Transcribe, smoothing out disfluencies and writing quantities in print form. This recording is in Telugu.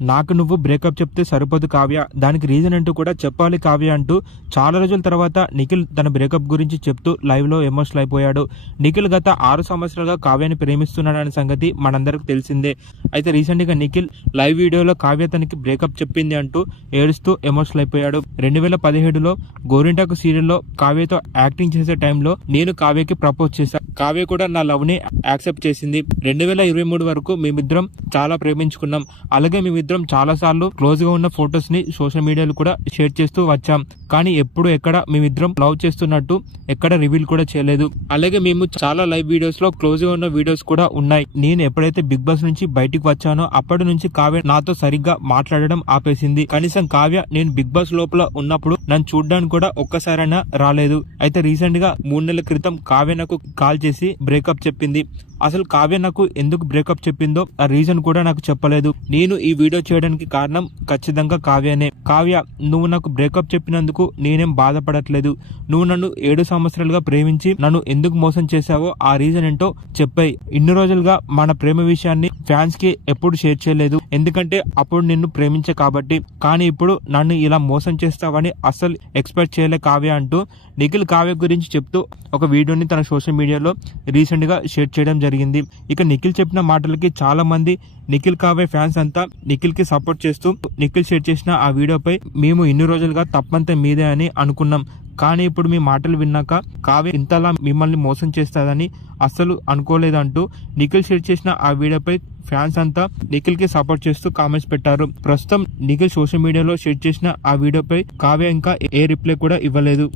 నాకు నువ్వు బ్రేకప్ చెప్తే సరిపోదు కావ్య, దానికి రీజన్ అంటూ కూడా చెప్పాలి కావ్య అంటూ చాలా రోజుల తర్వాత నిఖిల్ తన బ్రేకప్ గురించి చెప్తూ లైవ్ లో ఎమోషనల్ అయిపోయాడు. నిఖిల్ గత 6 సంవత్సరాలుగా కావ్యాన్ని ప్రేమిస్తున్నాడనే సంగతి మనందరికి తెలిసిందే. అయితే రీసెంట్ గా నిఖిల్ లైవ్ వీడియోలో కావ్య తనకి బ్రేకప్ చెప్పింది అంటూ ఏడుస్తూ ఎమోషనల్ అయిపోయాడు. 2017లో గోరింటాకు సీరియల్లో కావ్యతో యాక్టింగ్ చేసే టైంలో నేను కావ్యకి ప్రపోజ్ చేశా, కావ్య కూడా నా లవ్ ని యాక్సెప్ట్ చేసింది. 2023 వరకు మేమిద్దరం చాలా ప్రేమించుకున్నాం. అలాగే మేమిద్దరం చాలా సార్లు క్లోజ్ గా ఉన్న ఫొటోస్ ని సోషల్ మీడియాలో కూడా షేర్ చేస్తూ వచ్చాం. కానీ ఎప్పుడు ఎక్కడ మేమిద్దరం లవ్ చేస్తున్నట్టు ఎక్కడ రివీల్ కూడా చేయలేదు. అలాగే మేము చాలా లైవ్ వీడియోస్ లో క్లోజ్ గా ఉన్న వీడియోస్ కూడా ఉన్నాయి. నేను ఎప్పుడైతే బిగ్ బాస్ నుంచి బయటికి వచ్చానో అప్పటి నుంచి కావ్య నాతో సరిగ్గా మాట్లాడడం ఆపేసింది. కనీసం కావ్య నేను బిగ్ బాస్ లోపల ఉన్నప్పుడు నన్ను చూడడానికి కూడా ఒక్కసారైనా రాలేదు. అయితే రీసెంట్ గా 3 నెలల క్రితం కావ్య నాకు కాల్ చేసి బ్రేకప్ చెప్పింది. అసలు కావ్య నాకు ఎందుకు బ్రేకప్ చెప్పిందో ఆ రీజన్ కూడా నాకు చెప్పలేదు. నేను ఈ వీడియో చేయడానికి కారణం ఖచ్చితంగా కావ్యనే. కావ్య, నువ్వు నాకు బ్రేకప్ చెప్పినందుకు నేనేం బాధపడట్లేదు. నువ్వు నన్ను 7 సంవత్సరాలుగా ప్రేమించి నన్ను ఎందుకు మోసం చేశావో ఆ రీజన్ ఏంటో చెప్పాయి. ఇన్ని రోజులుగా మన ప్రేమ విషయాన్ని ఫ్యాన్స్ కి ఎప్పుడు షేర్ చేయలేదు, ఎందుకంటే అప్పుడు నిన్ను ప్రేమించే కాబట్టి. కానీ ఇప్పుడు నన్ను ఇలా మోసం చేస్తావని అస్సలు ఎక్స్పెక్ట్ చేయలే కావ్య అంటూ నిఖిల్ కావ్య గురించి చెప్తూ ఒక వీడియోని తన సోషల్ మీడియాలో రీసెంట్ గా షేర్ చేయడం జరిగింది. ఇక నిఖిల్ చెప్పిన మాటలకి చాలా మంది నిఖిల్ కావ్య ఫ్యాన్స్ అంతా నిఖిల్ కి సపోర్ట్ చేస్తూ నిఖిల్ షేర్ చేసిన ఆ వీడియోపై మేము ఇన్ని రోజులుగా తప్పంతా మీదే అని అనుకున్నాం, కానీ ఇప్పుడు మీ మాటలు విన్నాక కావ్య ఇంతలా మిమ్మల్ని మోసం చేస్తాదని అస్సలు అనుకోలేదంటూ నిఖిల్ షేర్ చేసిన ఆ వీడియోపై ఫ్యాన్స్ అంతా నిఖిల్ కి సపోర్ట్ చేస్తూ కామెంట్స్ పెట్టారు. ప్రస్తుతం నిఖిల్ సోషల్ మీడియాలో షేర్ చేసిన ఆ వీడియోపై కావ్య ఇంకా ఏ రిప్లై కూడా ఇవ్వలేదు.